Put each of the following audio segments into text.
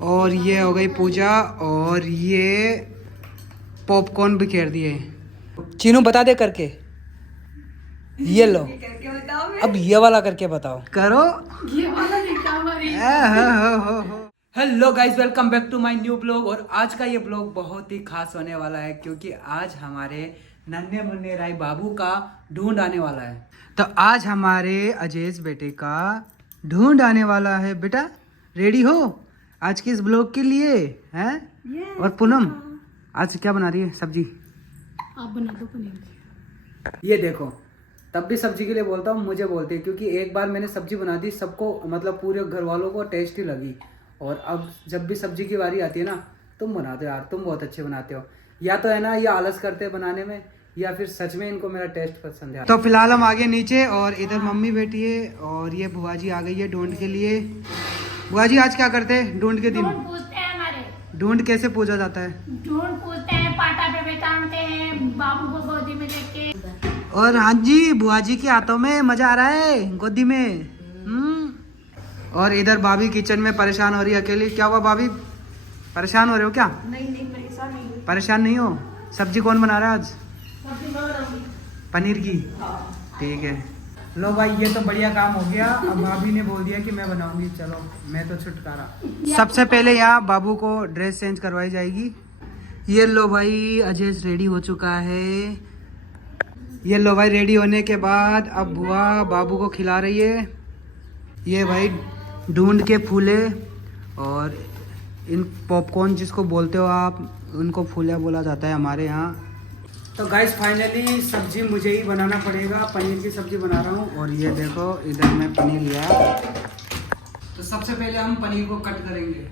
और ये हो गई पूजा और ये पॉपकॉर्न भी खेर दिए। चीनू बता दे करके, ये लो अब ये वाला करके बताओ। करो ये वाला hello guys, welcome back to my new blog. और आज का ये ब्लॉग बहुत ही खास होने वाला है क्योंकि आज हमारे नन्हे मुन्ने राय बाबू का ढूंढ आने वाला है। तो आज हमारे अजेज बेटे का ढूंढ आने वाला है। बेटा रेडी हो आज के इस ब्लॉग के लिए हैं? और पूनम आज क्या बना रही है सब्जी? आप बना दो पनीर। ये देखो, तब भी सब्जी के लिए बोलता हूँ, मुझे बोलते हैं क्योंकि एक बार मैंने सब्जी बना दी, सबको मतलब पूरे घर वालों को टेस्टी लगी। और अब जब भी सब्जी की बारी आती है ना, तुम बनाते हो यार, तुम बहुत अच्छे बनाते हो। या तो है ना ये आलस करते हैं बनाने में, या फिर सच में इनको मेरा टेस्ट पसंद है। तो फिलहाल हम आगे नीचे और इधर मम्मी बैठी है और ये बुआ जी आ गई है ढूंढ के लिए। बुआ जी आज क्या करते हैं ढूंढ के दिन? पूछते हैं हमारे ढूंढ कैसे पूजा जाता है? ढूंढ पूछते हैं, पाटा पे बैठाते हैं बाबू को गोदी में लेके। और हाँ जी, बुआ जी के हाथों में मजा आ रहा है गोदी में। और इधर भाभी किचन में परेशान हो रही है अकेली। क्या हुआ भाभी, परेशान हो रहे हो क्या? नहीं परेशान नहीं। परेशान नहीं हो। सब्जी कौन बना रहा है आज? पनीर की। ठीक है, लो भाई ये तो बढ़िया काम हो गया। अब भाभी ने बोल दिया कि मैं बनाऊंगी, चलो मैं तो छुटकारा। सबसे पहले यहाँ बाबू को ड्रेस चेंज करवाई जाएगी। ये लो भाई अजय रेडी हो चुका है। ये लो भाई रेडी होने के बाद अब बुआ बाबू को खिला रही है। ये भाई ढूंढ के फूले और इन पॉपकॉर्न जिसको बोलते हो आप, उनको फूला बोला जाता है हमारे यहाँ। तो गाइस फाइनली सब्जी मुझे ही बनाना पड़ेगा, पनीर की सब्जी बना रहा हूँ। और ये देखो इधर मैं पनीर लिया। तो सबसे पहले हम पनीर को कट करेंगे।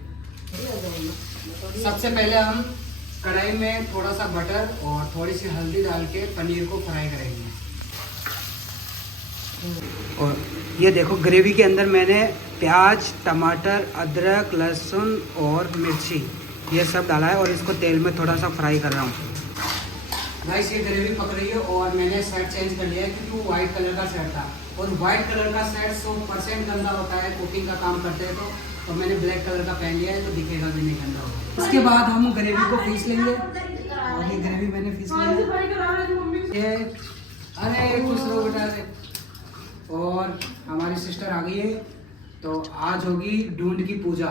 सबसे पहले हम कढ़ाई में थोड़ा सा बटर और थोड़ी सी हल्दी डाल के पनीर को फ्राई करेंगे। और ये देखो ग्रेवी के अंदर मैंने प्याज, टमाटर, अदरक, लहसुन और मिर्ची ये सब डाला है और इसको तेल में थोड़ा सा फ्राई कर रहा हूँ। गाइस ये ग्रेवी पक रही है और मैंने शर्ट चेंज कर लिया है क्योंकि वो व्हाइट कलर का शर्ट था। और व्हाइट कलर का शर्ट 100% गंदा होता है, कुकिंग का काम करते हैं तो मैंने ब्लैक कलर का पहन लिया है तो दिखेगा भी नहीं गंदा होगा। इसके बाद हम ग्रेवी को पीस लेंगे। और ये ग्रेवी मैंने पीस लिया है। अरे खुश रहो बेटा से। और हमारी सिस्टर आ गई है, तो आज होगी ढूंढ की पूजा।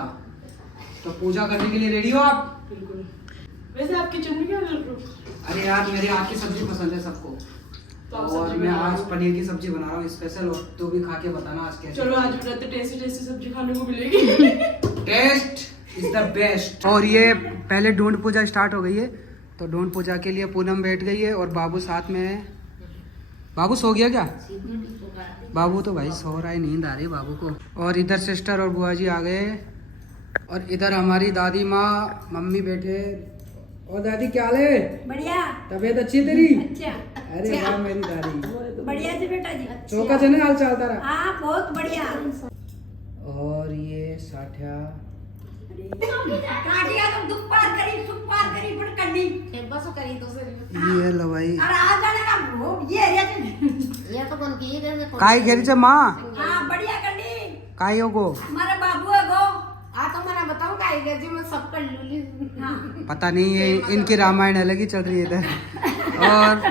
तो पूजा करने के लिए रेडी हो आप? बिल्कुल। वैसे आप किचन में क्या कर रहे हो? अरे यार मेरे हाथ की सब्जी पसंद है सबको, तो और मैं आज पनीर की सब्जी बना रहा हूँ स्पेशल। और तो भी खा के बताना आज कैसे। चलो आज बताते, टेस्टी सब्जी खाने को मिलेगी। Taste is the best. और ये पहले ढूंढ पूजा स्टार्ट हो गई है, तो ढूंढ पूजा के लिए पूनम बैठ गई है और बाबू साथ में है। बाबू सो गया क्या? बाबू तो भाई सो रहा है, नींद आ रही है बाबू को। और इधर सिस्टर और बुआ जी आ गए और इधर हमारी दादी माँ मम्मी बैठे। और दादी क्या हाल है? बढ़िया। तबीयत अच्छी है तेरी? अच्छा। अरे वाह मेरी दादी। बढ़िया जी बेटा जी। चौका चने हाल चाल तारा? हाँ बहुत बढ़िया। और ये साठिया काटिया तो दुख पार करी, सुख पार करी, बड़ कन्नी। बस करी तो सर। ये लो भाई। अरे आज जाने का वो ये तो कौन की है? काय घेरी चे माँ? हाँ बढ़िया कन्नी। काय हो गो? हमारे बाबू है गो। आ तो मैंने बताऊं का जी मैं सब कर लूली। हाँ। पता नहीं ये इनकी रामायण अलग ही चल रही है इधर। और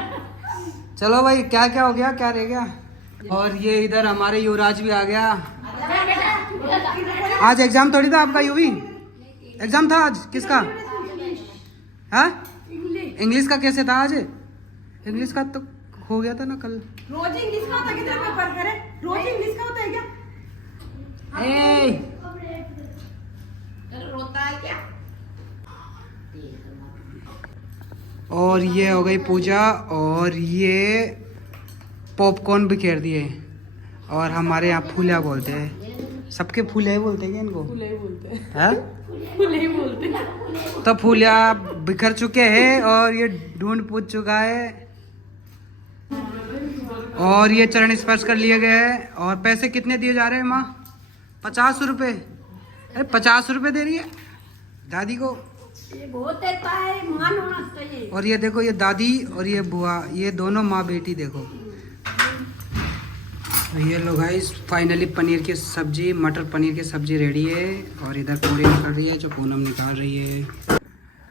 चलो भाई क्या क्या हो गया, क्या रह गया? और ये इधर हमारे युवराज भी आ गया। आज एग्जाम थोड़ी था आपका? यूवी एग्जाम था आज? किसका? हाँ इंग्लिश का कैसे था आज? इंग्लिश का तो हो गया था ना कल। रोज इंग्लिश का होता है, कितना पेपर करे? रोज इंग्लिश का होता है क्या? रोता है क्या? और ये हो गई पूजा और ये पॉपकॉर्न भी खेर दिए। और हमारे यहाँ फूलिया बोलते हैं, सबके फूलिया ही बोलते हैं क्या इनको? फूले ही बोलते हैं। हैं? फूले ही बोलते हैं। तो फूलिया बिखर चुके हैं और ये ढूंढ पूछ चुका है। और ये चरण स्पर्श कर लिए गए हैं। और पैसे कितने दिए जा रहे हैं माँ? 50 रुपये। अरे 50 रुपये दे रही है दादी को। ये बहुत देता है, मान होना चाहिए। और ये देखो ये दादी और ये बुआ, ये दोनों माँ बेटी देखो। तो ये लो गाइस फाइनली पनीर की सब्जी, मटर पनीर की सब्जी रेडी है और इधर पूरी निकल रही है जो पूनम निकाल रही है।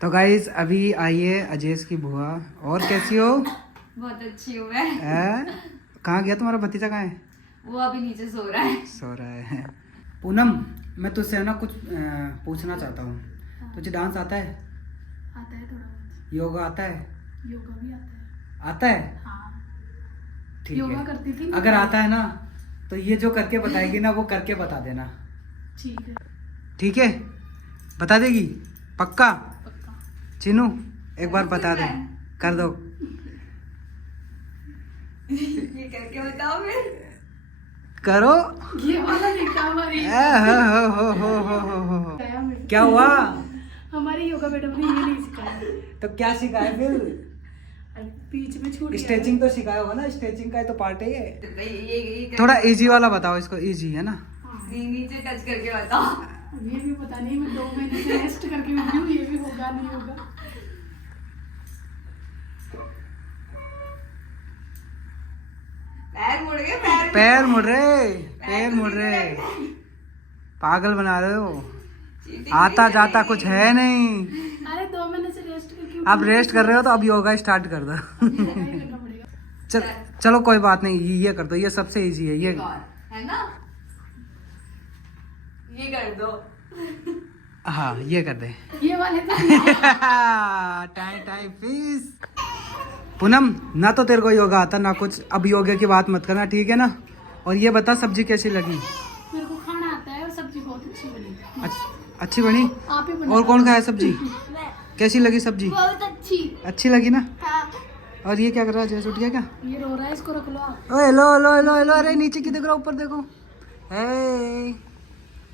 तो गाइस अभी आई है अजेश की बुआ। और कैसी हो? बहुत अच्छी हूँ मैं। कहाँ गया तुम्हारा भतीजा? कहाँ है? वो अभी नीचे सो रहा है। सो रहा है। पूनम मैं तुझसे ना कुछ पूछना चाहता हूँ। तुझे डांस आता है? आता है थोड़ा बहुत। योगा आता है? योगा भी आता है। आता है? हाँ ठीक योगा है। करती थी। अगर आता है ना तो ये जो करके बताएगी ना वो करके बता देना। ठीक है। ठीक है? बता देगी? पक्का? पक्का। चिनू एक बार बता दे, कर दो। ये करके बताओ फिर। करो। ये वाला देखा हमारी हो। सिखाया हमें। क्या हुआ? हमारी योगा मैडम ने ये नहीं सिखाया। तो क्या सिखाए फिर? बीच में छूट गया। स्ट्रेचिंग तो सिखाया होगा ना, स्ट्रेचिंग का तो पार्ट है ये। ये थोड़ा इजी वाला बताओ इसको, इजी है ना। हाँ। नीचे टच करके बताओ। ये भी पता नहीं, मैं 2 महीने से रेस्ट करके भी हूँ, ये भी होगा नहीं होगा। पैर मुड़ गए, पैर मुड़ रहे, पागल बना रहे हो। चीटिंग आता नहीं जाता करेगी। कुछ है नहीं। अरे 2 महीने से रेस्ट करके अब रेस्ट कर रहे हो तो अब योगा स्टार्ट कर दो। करना पड़ेगा। चलो कोई बात नहीं, ये कर दो, ये सबसे इजी है ये। एक और, है ना? ये कर दो। हाँ ये कर दे। ये वाले तो टाइम फीस। पूनम ना तो तेरे को योगा आता ना कुछ, अब योगा की बात मत करना, ठीक है ना? और ये बता सब्जी कैसी लगी? मेरे को खाना आता है और सब्जी बहुत अच्छी बनी। अच्छी बनी? आप ही बना। और कौन खाया सब्जी? कैसी लगी सब्जी? बहुत अच्छी। अच्छी लगी ना? हाँ। और ये क्या कर रहा है? जैसे उठ गया क्या? ये रो रहा है, इसको रख लो आप। ओए लो लो लो लो, अरे नीचे की देख रहा, ऊपर देखो। हे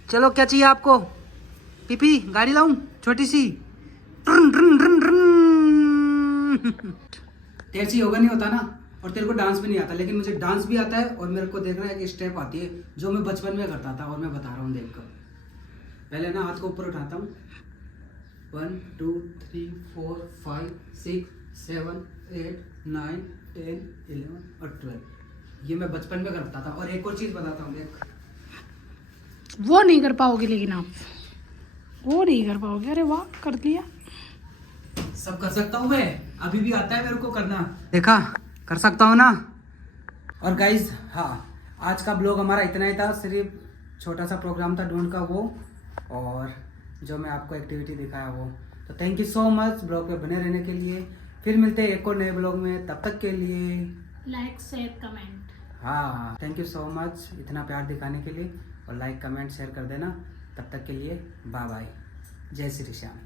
चलो क्या चाहिए आपको? पीपी गाड़ी लाऊं छोटी सी? ट्रन ट्रन ट्रन ट्रन। तेरे से योगा नहीं होता ना, और तेरे को डांस भी नहीं आता, लेकिन मुझे डांस भी आता है और मेरे को देखना है कि स्टेप आती है जो मैं बचपन में करता था और मैं बता रहा हूँ देख कर। पहले ना हाथ को ऊपर उठाता हूँ, 1 2 3 4 5 6 7 8 9 10 11 और 12। ये मैं बचपन में करता था। और एक और चीज बताता हूँ, देख। वो नहीं कर पाओगे, लेकिन आप वो नहीं कर पाओगे। अरे वाह, कर लिया। सब कर सकता हूँ मैं, अभी भी आता है मेरे को करना। देखा, कर सकता हूँ ना। और गाइज हाँ, आज का ब्लॉग हमारा इतना ही था, सिर्फ छोटा सा प्रोग्राम था ढूंढ का वो, और जो मैं आपको एक्टिविटी दिखाया वो। तो thank you so much blog पे बने रहने के लिए। फिर मिलते हैं एक और नए ब्लॉग में, तब तक के लिए लाइक शेयर कमेंट। हाँ थैंक यू सो मच इतना प्यार दिखाने के लिए, और लाइक कमेंट शेयर कर देना। तब तक के लिए बाय बाय, जय श्री श्याम।